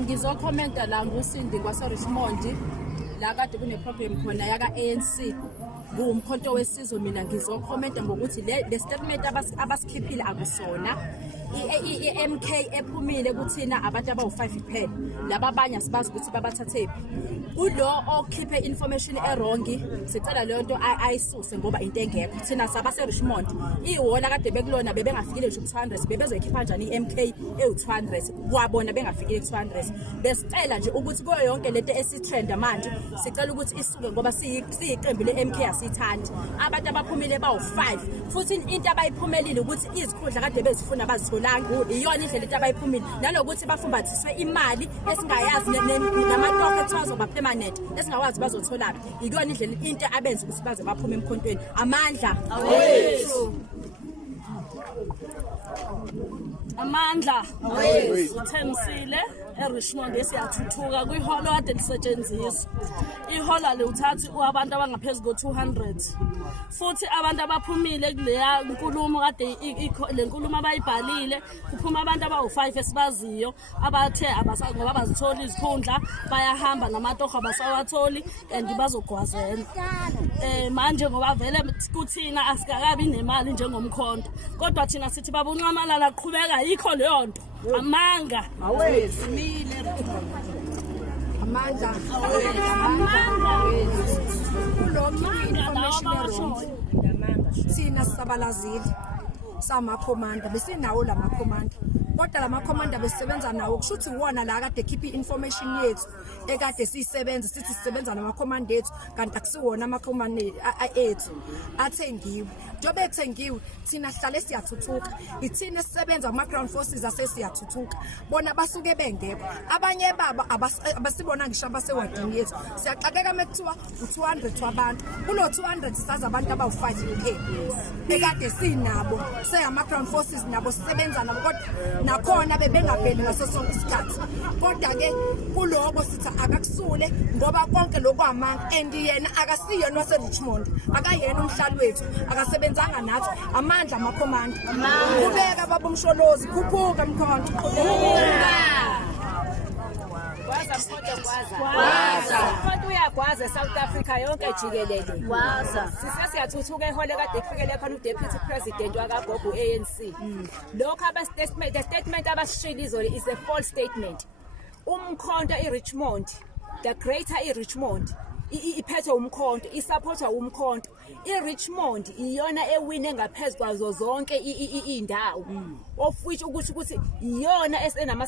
Ngizokhomenta la ngusindi kwase Richmond la kade kune problem khona yaka ANC ngumkhonto wesizwe. Mina ngizokhomenta ngokuthi le statement abasikhiphile akusona. I-MK ephumile kuthina abantu abawu5 kuphela, laba abanye asibazi ukuthi babathathephi. Kulo okhiphe information erongi sicela leyo nto ayisuse ngoba into engekho. Thina sabase Richmond iwona kade bekulona bebengafikile nje ku200, bebezoyikhipha kanjani iMK ewu200 kwabona bengafikile ku200. Besicela nje ukuthi kuyo yonke lento esitrend manje sicela ukuthi isuke ngoba siyiqembu leMK asithandi. Abantu abaphumile bawu5 futhi into abayiphumelile ukuthi izikhundla kade bezifuna bazitholanga iyona indlela into abayiphumile, nalokuthi bafumbathiswe imali esingayazi namatoke ethozoba permanent esingawazi bazothola. Iyona indlela into abenza ukuthi baze baphume emkhontweni. Amandla awethu, amandla uThembisile eRichmond esiyathuthuka kwiholo kade lisetshenziswa. Iholo liwuthathi abantu abangaphezulu ko200 futhi abantu abaphumile kuleya inkulumo kade le nkulumo abayibhalile kuphuma abantu abawu5 esibaziyo abathe ngoba bazithola izikhundla bayahamba namatoho abasawatholi and bazogwazela. Manje ngoba vele kuthina asikakabi nemali njengomkhonto, kodwa thina sithi babuncamalala aqhubeka yikho leyo nto. Amanga awezimile amandla thina sabalazile samakhomanda besinawo lamakhomanda, kodwa lamakhomanda besebenza nawo kushuthi wona la kade keep information yethu ekade siyisebenza sithi sisebenza namakhomanda ethu kanti akusiwona amakhomanda ethu athengiwe. Njobe ethengiwe thina sihlale siyathuthuka, ithina sisebenza ama-ground forces asesiyathuthuka, bona basuke bengekho. Abanye baba abasibona ngisho abasewadini yethu siyaxakeka mekuthiwa u200 wabantu, kulo 200 sazi abantu abawu5 kuphela ekade sinabo seyama-ground forces nabo sisebenza nabo, kodwa nakhona bebengaveli ngaso sonke isikhathi. Kodwa-ke kuloko sithi akakusule ngoba konke lokhu amanga and yena akasiyena waseRichmond, akayena umhlali wethu, akasebenzanga nathi. Amandla amakhomanda, kubeka baba umsholozi, khuphuka mkhonto. Mkhonto uyagwaza South Africa yonke jikelele. Sisiyathuthuka ehole kade kufikele khona uDeputy President wakaGogo ANC. Lokho the statement abashilo izolo is a false statement. Umkhonto eRichmond, the greater eRichmond iphethwe umkhonto, isupportwa umkhonto. iRichmond iyona ewine ngaphezulu kwazo zonke indawo, of which ukuthi iyona esenama